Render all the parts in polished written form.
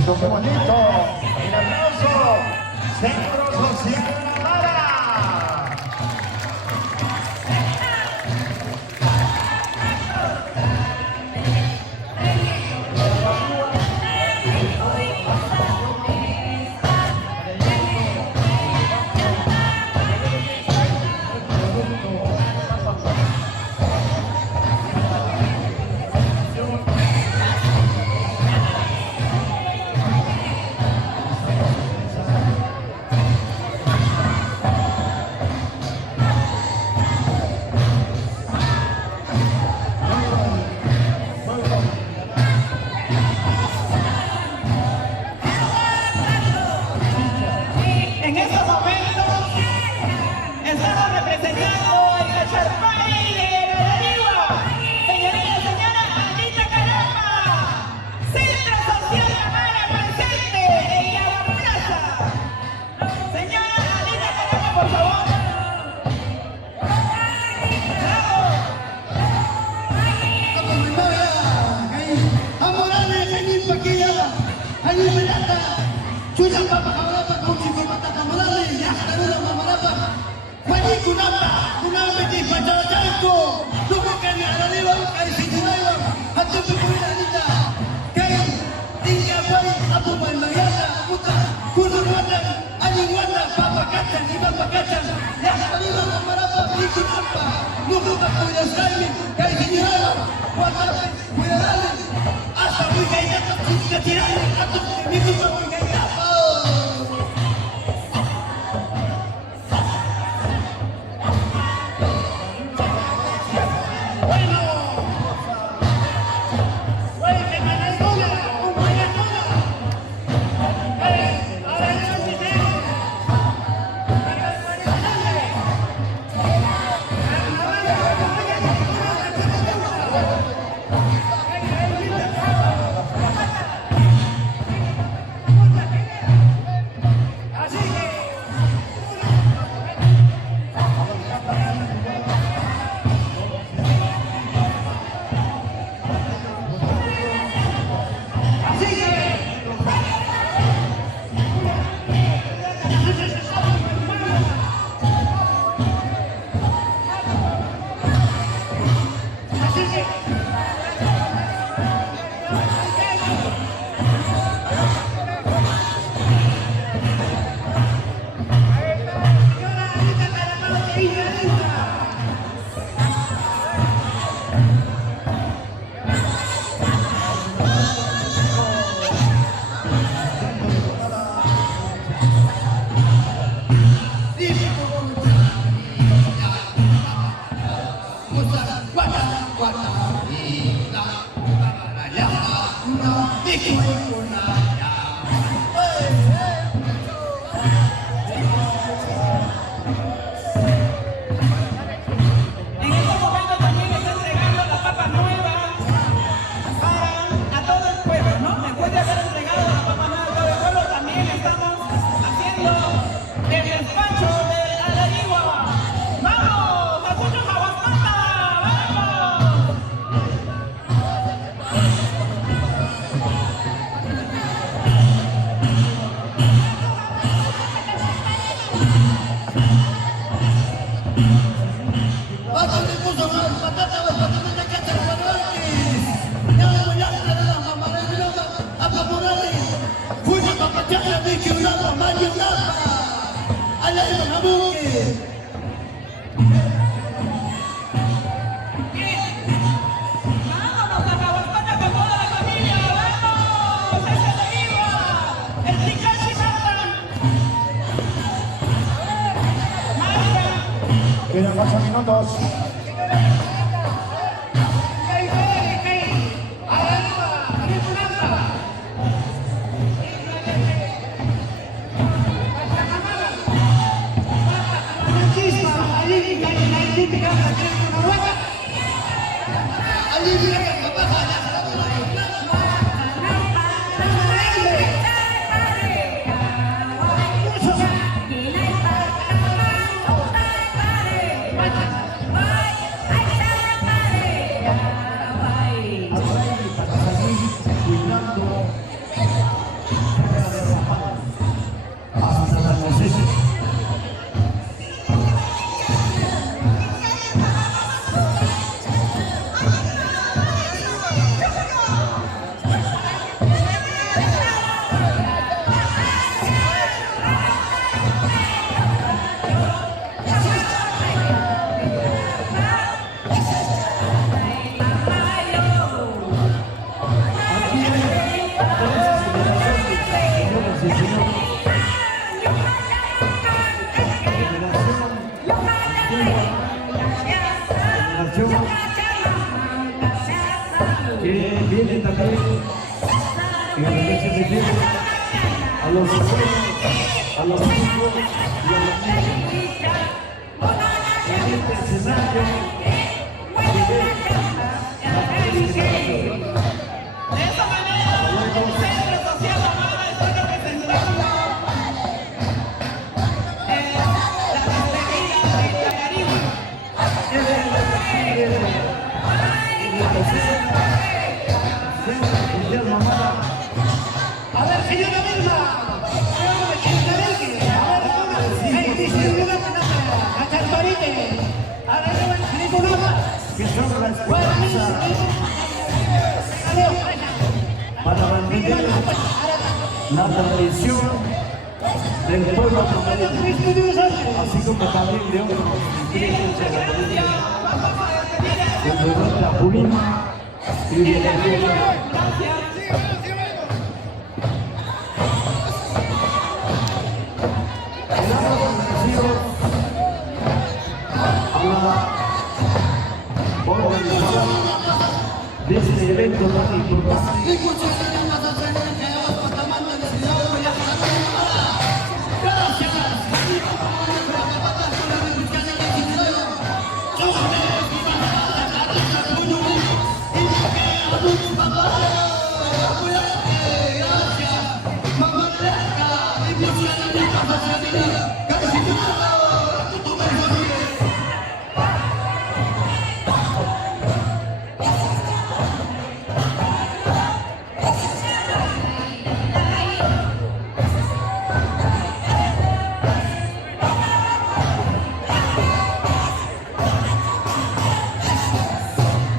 bonito, qué bonito. El aplauso, Centro Social Navarra. En estos momentos estamos representando al Cacharpay de la Antigua, señorita y señora Anita Caramba, Centro Social Navarra presente en la plaza. Señora Anita Caramba, por favor. En estos momentos también está entregando la papa nueva a todo el pueblo, ¿no? Después de haber entregado la papa nueva a todo el pueblo, también estamos haciendo el despacho de la Antigua. ¡Vamos! ¡Macucho Jaguaspata! ¡Vamos! ¡Vámonos a Jaguaspata con toda la familia! ¡Vamos! ¡Es el Antigua! ¡El Ticachi Mata! ¡Marcha! Quedan 8 minutos. Bye. hasta la cosecha. Que viene también en el que se refiere a los abuelos, a los hijos y a los niños. En este escenario De esta manera, el Centro Social Amada está representando la despedida de Yacarigua. A ver, señora Vilma, que son la esperanza para mantener la tradición del pueblo camarero, así como también de otros dirigentes de la política, de la Purima y de la Iglesia. De este evento tan importante.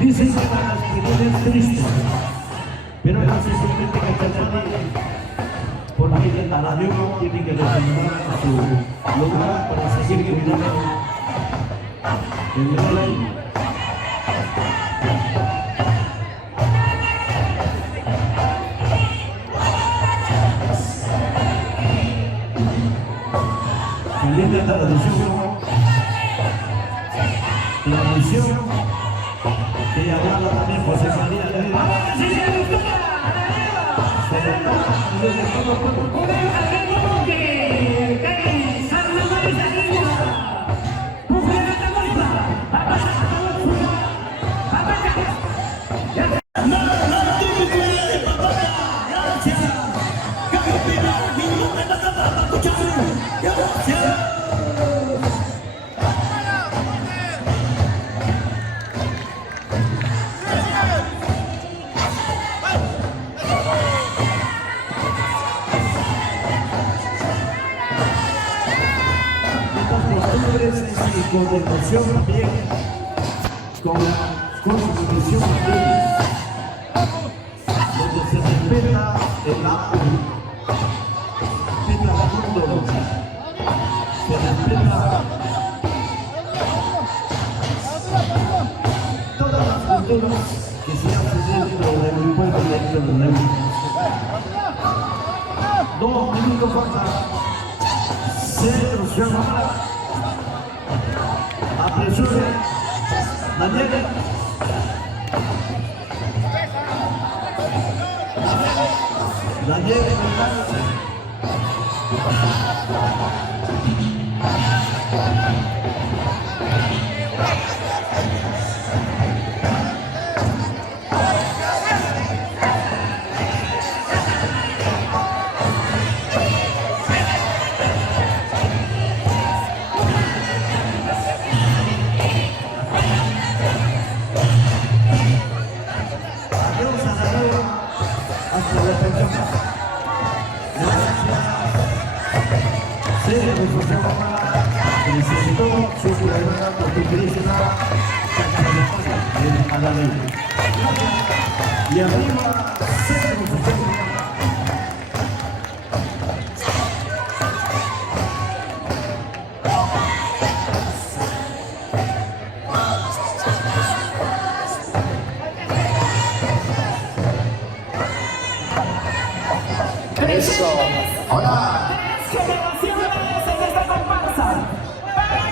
Dicen que la despedida es triste, pero no se siente que porque a la nueva tiene que retornar a su lugar para seguir cuidando el rey. También la tradición que hablaba también José María y con devoción también, con su visión también, donde se respeta el arte, respeta el mundo, se respeta todas las culturas que se hacen dentro del pueblo y dentro del mundo. 2 minutos faltan. Centro Social Amada. Apresure, Daniel. Daniel, hasta la próxima. Centro Social Romana, felicitó su programa portuguesa en Adalí. Y arriba, Centro Social Romana. Eso. Hola. Generación